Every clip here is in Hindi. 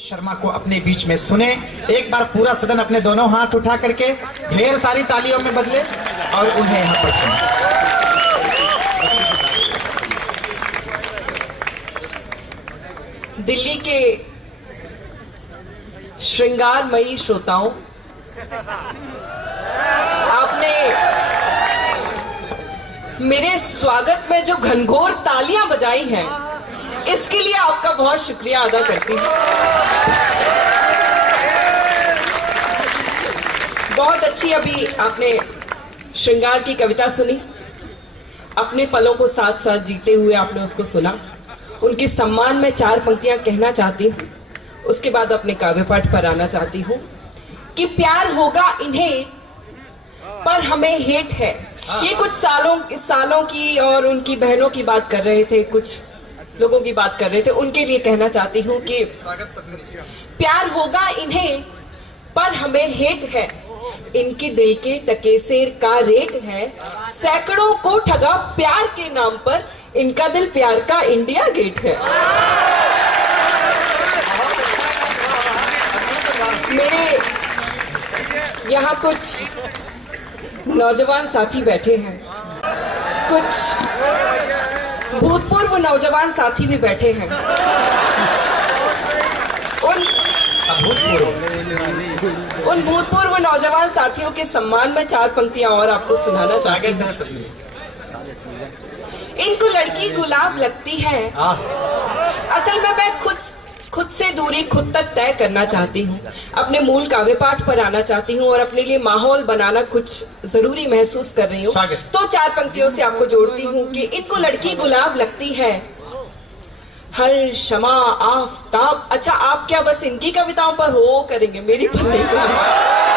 शर्मा को अपने बीच में सुने। एक बार पूरा सदन अपने दोनों हाथ उठा करके ढेर सारी तालियों में बदले और उन्हें यहाँ पर सुने। दिल्ली के श्रृंगारमयी श्रोताओं, आपने मेरे स्वागत में जो घनघोर तालियां बजाई हैं, इसके लिए आपका बहुत शुक्रिया अदा करती हूं। बहुत अच्छी अभी आपने श्रृंगार की कविता सुनी, अपने पलों को साथ साथ जीते हुए आपने उसको सुना। उनके सम्मान में 4 पंक्तियां कहना चाहती हूं, उसके बाद अपने काव्य पाठ पर आना चाहती हूं कि प्यार होगा इन्हें पर हमें हेट है। ये कुछ सालों की और उनकी बहनों की बात कर रहे थे, कुछ लोगों की बात कर रहे थे, उनके लिए कहना चाहती हूँ कि प्यार होगा इन्हें पर हमें हेट है। इनके दिल के टकेसेर का रेट है, सैकड़ों को ठगा प्यार के नाम पर, इनका दिल प्यार का इंडिया गेट है। मेरे यहाँ कुछ नौजवान साथी बैठे हैं, कुछ भूतपूर्व नौजवान साथी भी बैठे हैं। उन भूतपूर्व नौजवान साथियों के सम्मान में 4 पंक्तियां और आपको सुनाना चाहती हूं। इनको लड़की गुलाब लगती है, असल में मैं खुद से दूरी खुद तक तय करना चाहती हूँ। अपने मूल काव्य पाठ पर आना चाहती हूँ और अपने लिए माहौल बनाना कुछ जरूरी महसूस कर रही हूँ। तो 4 पंक्तियों से आपको जोड़ती हूँ कि इनको लड़की गुलाब लगती है, हर शमा आफताब। अच्छा, आप क्या बस इनकी कविताओं पर हो करेंगे, मेरी पर नहीं करेंगे।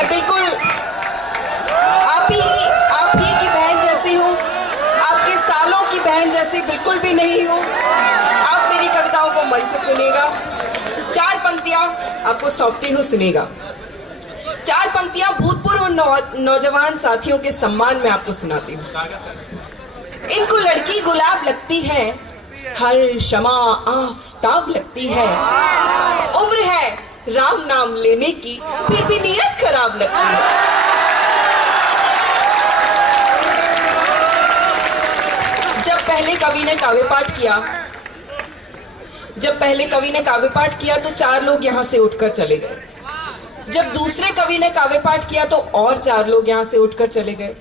बिल्कुल आप ही की बहन जैसी हूँ, आपके सालों की बहन जैसी बिल्कुल भी नहीं हूँ। आप मेरी कविताओं को मन से सुनिएगा। 4 पंक्तियां आपको सौंपती हूँ, सुनिएगा। 4 पंक्तियां भूतपूर्व नौजवान साथियों के सम्मान में आपको सुनाती हूँ। इनको लड़की गुलाब लगती है, हर शमा आफताब लगती है, उम्र है राम नाम लेने की, फिर भी नीयत खराब लगती है। जब पहले कवि ने काव्य पाठ किया तो 4 लोग यहां से उठकर चले गए। जब दूसरे कवि ने काव्य पाठ किया तो और 4 लोग यहां से उठकर चले गए।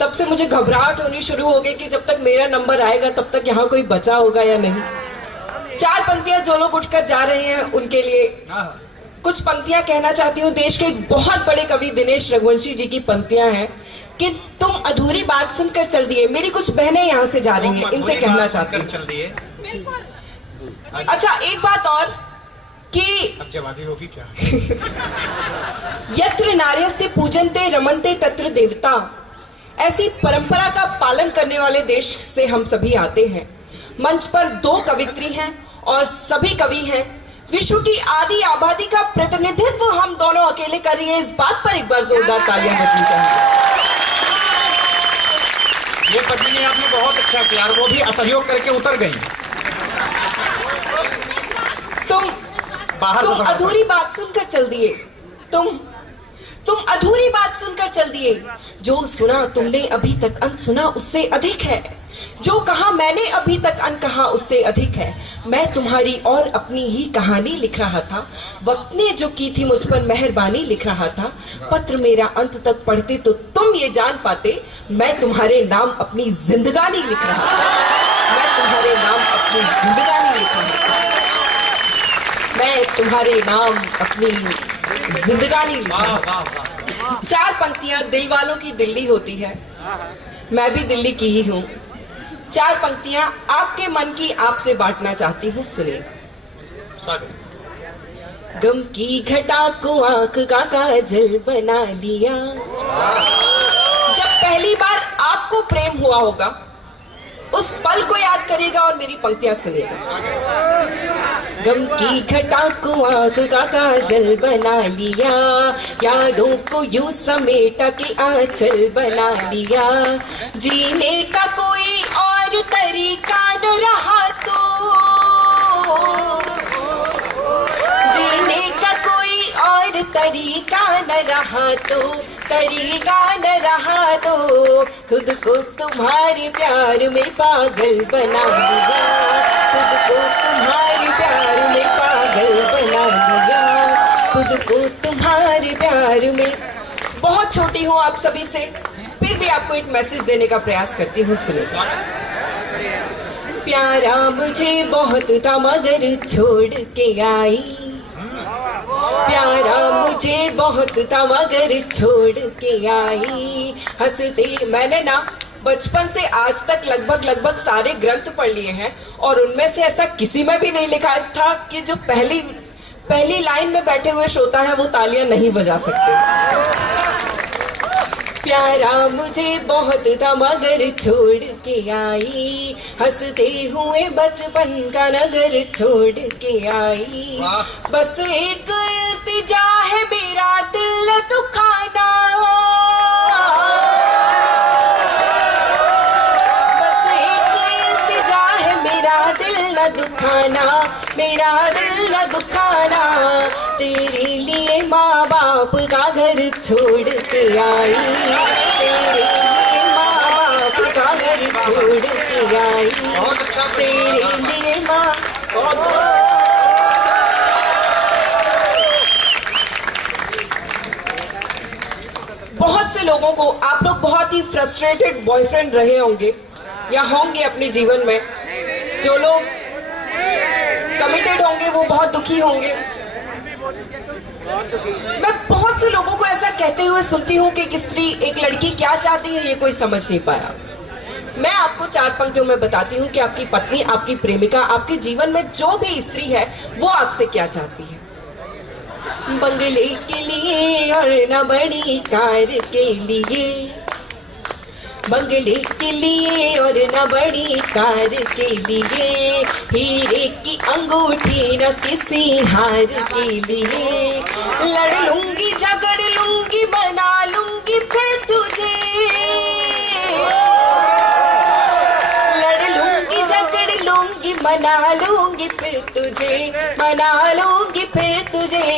तब से मुझे घबराहट होनी शुरू हो गई कि जब तक मेरा नंबर आएगा तब तक यहां कोई बचा होगा या नहीं। 4 पंक्तियां जो लोग उठकर जा रहे हैं उनके लिए कुछ पंक्तियां कहना चाहती हूँ। देश के एक बहुत बड़े कवि दिनेश रघुवंशी जी की पंक्तियां हैं कि तुम अधूरी बात सुनकर चल दिए। मेरी कुछ बहनें यहाँ से जा रही हैं, इनसे कहना चाहती हूँ। अच्छा, एक बात और कि अब जवाबी होगी क्या? यत्र नार्यस्य पूजन्ते रमन्ते तत्र देवता, ऐसी परंपरा का पालन करने वाले देश से हम सभी आते हैं। मंच पर 2 कवित्री हैं और सभी कवि हैं। विश्व की आदि आबादी का प्रतिनिधित्व हम दोनों अकेले कर रही हैं। इस बात पर एक बार जोरदार तालियां बजनी चाहिए। ये पत्नी आपने बहुत अच्छा किया, वो भी असहयोग करके उतर गई। तुम अधूरी बात सुनकर चल दिए। तुम अधूरी बात सुनकर चल दिए। जो सुना तुमने अभी तक अनसुना उससे अधिक है। जो कहा मैंने अभी तक अनकहा उससे अधिक है। मैं तुम्हारी और अपनी ही कहानी लिख रहा था। वक्त ने जो की थी मुझ पर मेहरबानी लिख रहा था। पत्र मेरा अंत तक पढ़ते तो तुम ये जान पाते, मैं तुम्हारे नाम अपनी जिंदगानी लिख रहा था। मैं तुम्हारे नाम अपनी जिंदगानी लिख रहा था। मैं तुम्हारे नाम अपनी जिंदगानी लिख रहा था। 4 पंक्तियां दिल वालों की दिल्ली होती है। मैं भी दिल्ली की ही हूँ। 4 पंक्तियां आपके मन की आपसे बांटना चाहती हूँ, सुनिए। गम की घटा को आंख का काजल बना लिया। जब पहली बार आपको प्रेम हुआ होगा उस पल को याद करेगा और मेरी पंक्तियां सुनेगा। गम की घटा को आंख का काजल बना लिया, यादों को यूं समेटा के आंचल बना लिया। जीने का कोई और तरीका न रहा तो, जीने का कोई और तरीका न रहा तो, तरीका न रहा तो खुद को तुम्हारे प्यार में पागल बना लिया, खुद को तुम्हारे प्यार में पागल बना लिया, खुद को तुम्हारे प्यार में। बहुत छोटी हूँ आप सभी से, फिर भी आपको एक मैसेज देने का प्रयास करती हूँ, सुनिए। प्यारा मुझे बहुत था मगर छोड़ के आई, प्यारा मुझे बहुत था मगर छोड़ के आई। हंसते मैंने ना बचपन से आज तक लगभग सारे ग्रंथ पढ़ लिए हैं और उनमें से ऐसा किसी में भी नहीं लिखा था कि जो पहली लाइन में बैठे हुए श्रोता है वो तालियां नहीं बजा सकते। प्यारा मुझे बहुत था मगर छोड़ के आई, हंसते हुए बचपन का नगर छोड़ के आई। बस एक इल्तिजा है मेरा दिल न दुखाना, बस एक इल्तिजा है मेरा दिल न दुखाना, मेरा दिल न दुखाना। तेरे लिए माँ बाप का घर छोड़ के आई, तेरे लिए माँ बाप का घर छोड़ के आई, तेरे लिए माँ। बहुत से लोगों को, आप लोग बहुत ही फ्रस्ट्रेटेड बॉयफ्रेंड रहे होंगे या होंगे अपने जीवन में। जो लोग कमिटेड होंगे वो बहुत दुखी होंगे। मैं बहुत से लोगों को ऐसा कहते हुए सुनती हूँ कि एक स्त्री, एक लड़की क्या चाहती है ये कोई समझ नहीं पाया। मैं आपको 4 पंक्तियों में बताती हूँ कि आपकी पत्नी, आपकी प्रेमिका, आपके जीवन में जो भी स्त्री है वो आपसे क्या चाहती है। बंगले के लिए और न बड़ी कार के लिए, बंगले के लिए और न बड़ी कार के लिए, हीरे की अंगूठी न किसी हार के लिए। लड़ लूंगी झगड़ लूंगी बना लूंगी फिर तुझे, लड़ लूंगी झगड़ लूंगी मना लूंगी फिर तुझे, मना लूंगी फिर तुझे।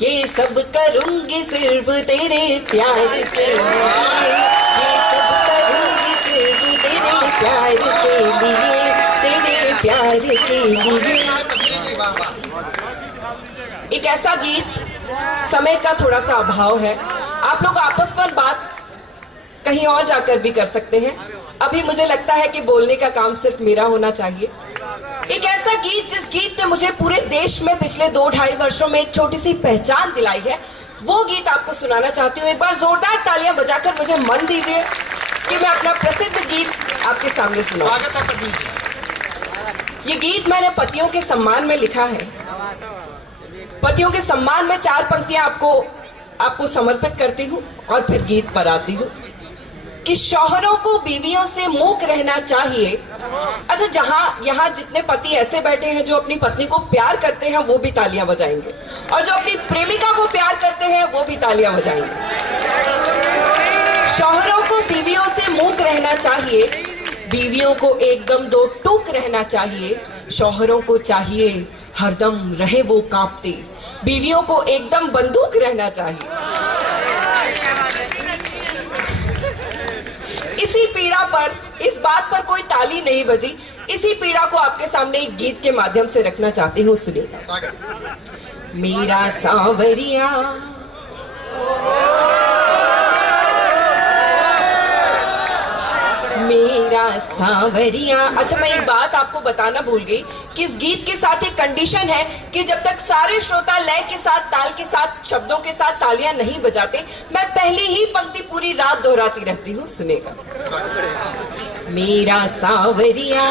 ये सब करूंगी सिर्फ तेरे प्यार के लिए, ये सब करूंगी सिर्फ तेरे प्यार के लिए, तेरे प्यार के लिए। एक ऐसा गीत, समय का थोड़ा सा अभाव है, आप लोग आपस पर बात कहीं और जाकर भी कर सकते हैं। अभी मुझे लगता है कि बोलने का काम सिर्फ मेरा होना चाहिए। एक ऐसा गीत जिस गीत ने मुझे पूरे देश में पिछले 2-2.5 वर्षों में एक छोटी सी पहचान दिलाई है, वो गीत आपको सुनाना चाहती हूँ। एक बार जोरदार तालियां बजाकर मुझे मन दीजिए कि मैं अपना प्रसिद्ध गीत आपके सामने सुनाऊं। ये गीत मैंने पतियों के सम्मान में लिखा है। पतियों के सम्मान में 4 पंक्तियां आपको समर्पित करती हूँ और फिर गीत पर आती हूँ कि शौहरों को बीवियों से मूक रहना चाहिए। अच्छा, यहाँ जितने पति ऐसे बैठे हैं जो अपनी पत्नी को प्यार करते हैं वो भी तालियां बजाएंगे, और जो अपनी प्रेमिका को प्यार करते हैं वो भी तालियां बजाएंगे। शौहरों को बीवियों से मूक रहना चाहिए, बीवियों को एकदम 2 टूक रहना चाहिए। शौहरों को चाहिए हरदम रहे वो कांपते, बीवियों को एकदम बंदूक रहना चाहिए। इसी पीड़ा पर, इस बात पर कोई ताली नहीं बजी, इसी पीड़ा को आपके सामने एक गीत के माध्यम से रखना चाहती हूँ, सुनिए। मेरा सांवरिया मेरा सांवरिया। अच्छा, मैं एक बात आपको बताना भूल गई कि इस गीत के साथ एक कंडीशन है कि जब तक सारे श्रोता लय के साथ, ताल के साथ, शब्दों के साथ तालियां नहीं बजाते, मैं पहली ही पंक्ति पूरी रात दोहराती रहती हूँ, सुनेगा। मेरा सांवरिया,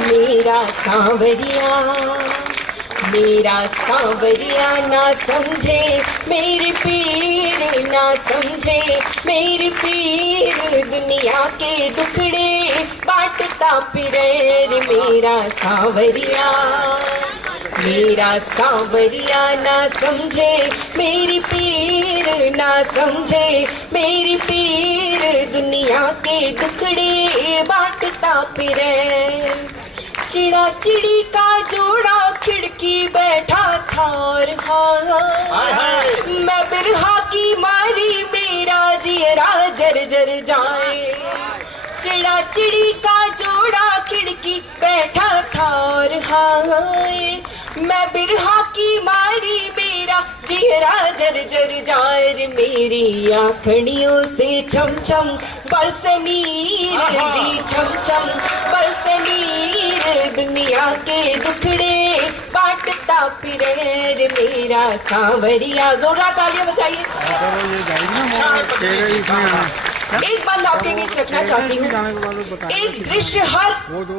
मेरा सांवरिया, मेरा सांवरिया ना समझे मेरी पीर, ना समझे मेरी पीर, दुनिया के दुखड़े बांटता फिरे रे मेरा सांवरिया। मेरा सांवरिया ना समझे मेरी पीर, ना समझे मेरी पीर, दुनिया के दुखड़े बांटता फिरे। चिड़ा चिड़ी का जोड़ा खिड़की बैठा था और मैं बिरहा की मारी मेरा जियरा जर जर जाए। चिड़ा चिड़ी का जोड़ा खिड़की बैठा था और मैं बिरहा की मारी मेरा जियरा जर जर जाए रे मेरी आँखड़ियों से छम छम बरसे नीर जी, छम छम बरसे नीर, दुनिया के दुखड़े बांटता फिरे रे मेरा सांवरिया। जोरदार तालियां बजाइए। एक बात आपके बीच रखना चाहती हूँ, एक दृश्य हर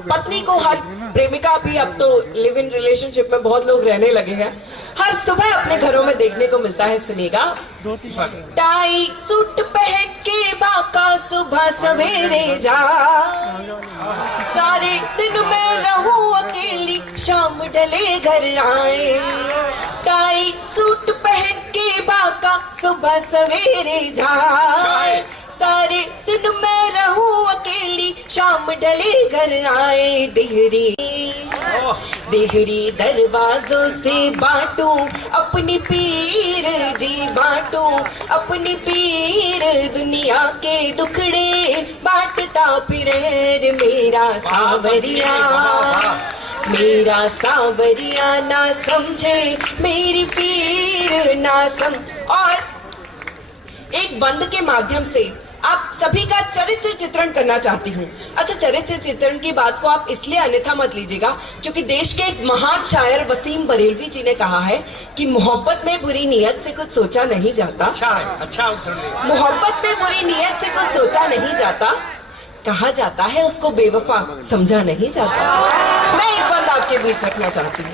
पत्नी को, हर प्रेमिका भी, अब तो लिव इन रिलेशनशिप में बहुत लोग रहने लगे हैं, हर सुबह अपने घरों में देखने को मिलता है। सुनिएगा। टाई सूट पहन के बाका सुबह सवेरे जा, सारे दिन मैं रहूं अकेली शाम ढले घर आए। टाई सूट पहन के बाका सुबह सवेरे जाए, सारे दिन मैं रहूं अकेली शाम ढले घर आए। देहरी देहरी दरवाजों से बांटूं अपनी पीर जी, बांटूं अपनी पीर, दुनिया के दुखड़े बांटता फिरे रे मेरा सांवरिया। मेरा सांवरिया ना समझे मेरी पीर, ना सम। और एक बंद के माध्यम से आप सभी का चरित्र चित्रण करना चाहती हूँ। अच्छा, चरित्र चित्रण की बात को आप इसलिए अन्यथा मत लीजिएगा क्योंकि देश के एक महान शायर वसीम बरेलवी जी ने कहा है कि मोहब्बत में बुरी नीयत से कुछ सोचा नहीं जाता। अच्छा है, अच्छा उत्तर। मोहब्बत में बुरी नीयत से कुछ सोचा नहीं जाता, कहा जाता है उसको बेवफा समझा नहीं जाता। मैं एक बात आपके बीच रखना चाहती हूँ।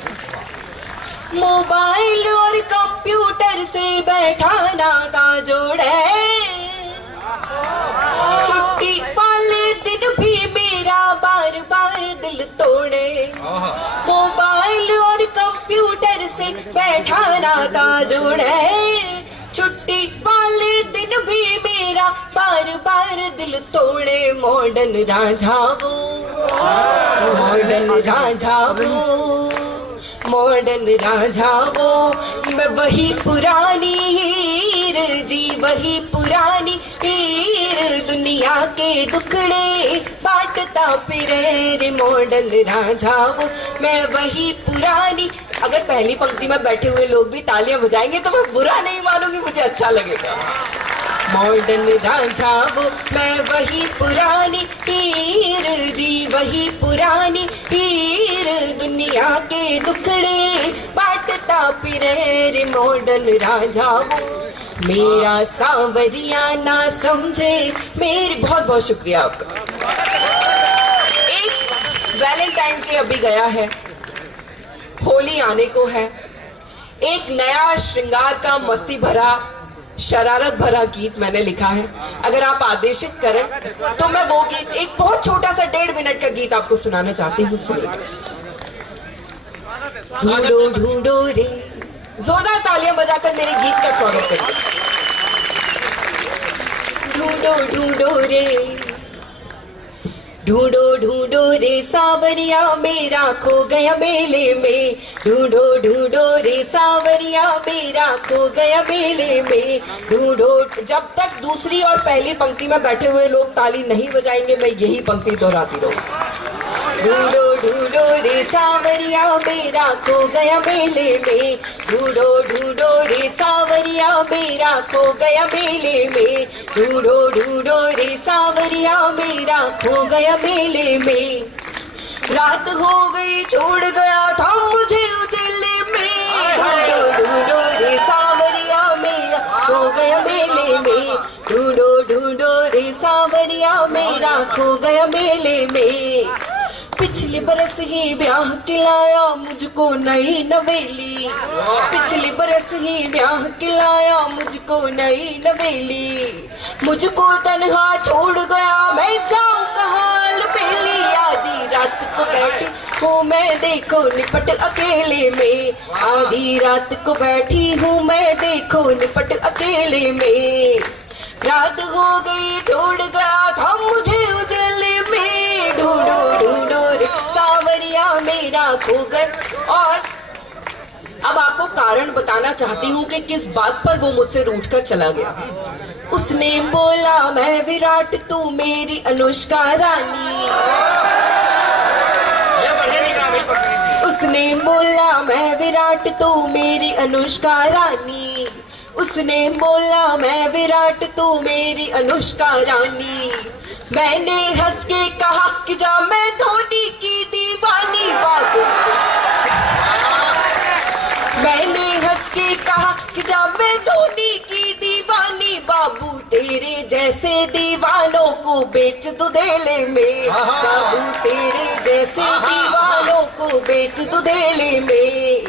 मोबाइल और कंप्यूटर से बैठा नाता जोड़े, छुट्टी वाले दिन भी मेरा बार बार दिल तोड़े। मोबाइल और कंप्यूटर से बैठा नाता जोड़े, छुट्टी वाले दिन भी मेरा बार बार दिल तोड़े। मॉडर्न राजा वो, मॉडर्न राजा वो, मॉडर्न राजा वो, मैं वही पुरानी हीर जी, वही पुरानी हीर, दुनिया के दुखड़े बांटता फिरे रे मॉडर्न राजा वो, मैं वही पुरानी। अगर पहली पंक्ति में बैठे हुए लोग भी तालियां बजाएंगे तो मैं बुरा नहीं मानूंगी, मुझे अच्छा लगेगा। मॉडर्न राजा वो, मैं वही पुरानी हीर जी, वही पुरानी हीर, दुनिया के दुखड़े बांटता फिरे रे मॉडर्न राजा वो, मेरा सांवरिया ना समझे मेरी। बहुत बहुत शुक्रिया आपका। एक वैलेंटाइंस डे अभी गया है, होली आने को है, एक नया श्रृंगार का मस्ती भरा शरारत भरा गीत मैंने लिखा है। अगर आप आदेशित करें तो मैं वो गीत, एक बहुत छोटा सा 1.5 मिनट का गीत आपको सुनाना चाहती हूँ। ढूंढो ढूंढो रे, जोरदार तालियां बजाकर मेरे गीत का स्वागत करिए। ढूंढो ढूंढो रे, ढूंढो ढूंढो रे सावरिया मेरा खो गया मेले में, ढूंढो ढूंढो रे सावरिया मेरा खो गया मेले में, ढूंढो। जब तक दूसरी और पहली पंक्ति में बैठे हुए लोग ताली नहीं बजाएंगे मैं यही पंक्ति दोहराती रहूं। ढूंढो ढूंढो रे सावरिया मेरा खो गया मेले में, ढूंढो ढूंढो रे सावरिया मेरा खो गया मेले में, ढूंढो ढूंढो रे सावरिया मेरा खो गया मेले में। रात हो गई छोड़ गया था मुझे उजेले में, ढूंढो ढूंढो रे सावरिया मेरा खो गया मेले में, ढूंढो ढूंढो रे सावरिया मेरा खो गया मेले में। पिछले बरस ही ब्याह खिलाया मुझको नई नवेली, पिछले बरस ही ब्याह खिलाया मुझको नई नवेली। मुझको तन्हा छोड़ गया मैं जाऊं कहाँ लपेली, आधी रात को बैठी हूँ मैं देखो निपट अकेले में, आधी रात को बैठी हूँ मैं देखो निपट अकेले में। रात हो गई छोड़ गया था मुझे उजले में, ढूंढो ढूंढो रे सावरिया मेरा खो गए। और अब आपको कारण बताना चाहती हूँ कि किस बात पर वो मुझसे रूठकर चला गया। उसने बोला मैं विराट तू मेरी अनुष्का रानी, उसने बोला मैं विराट तू मेरी अनुष्का रानी, उसने बोला मैं विराट तू मेरी अनुष्का रानी। मैंने हंस के कहा कि जा मैं धोनी की दीवानी बाबू, मैंने हंस के कहा कि जा मैं धोनी की दीवानी बाबू, तेरे जैसे दीवानों को बेच दो धेले में, बाबू तेरे जैसे दीवानों को बेच दो धेले में।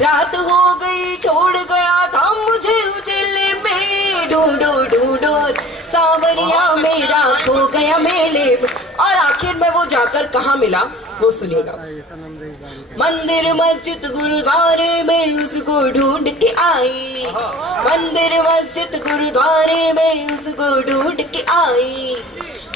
रात हो गई छोड़ गया था मुझे उजले में, ढूंढो ढूंढो सावरिया मेरा खो गया मेले में। और आखिर में वो जाकर कहाँ मिला वो सुनिएगा। मंदिर मस्जिद गुरुद्वारे में उसको ढूंढ के आई, मंदिर मस्जिद गुरुद्वारे में उसको ढूंढ के आई,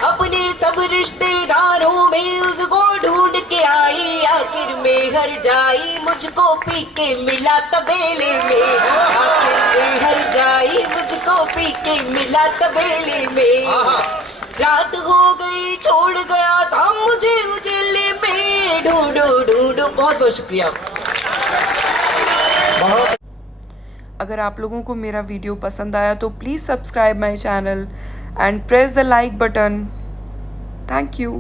अपने सब रिश्तेदारों में उसको ढूंढ के आई। आखिर में घर जाई मुझको पी के मिला तबेले में, आखिर में घर जाई मुझको पी के मिला तबेले में। रात हो गई छोड़ गया था मुझे उजले में, ढूंढो ढूंढो। बहुत बहुत शुक्रिया। अगर आप लोगों को मेरा वीडियो पसंद आया तो please subscribe my channel and press the like button. Thank you.